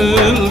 gönül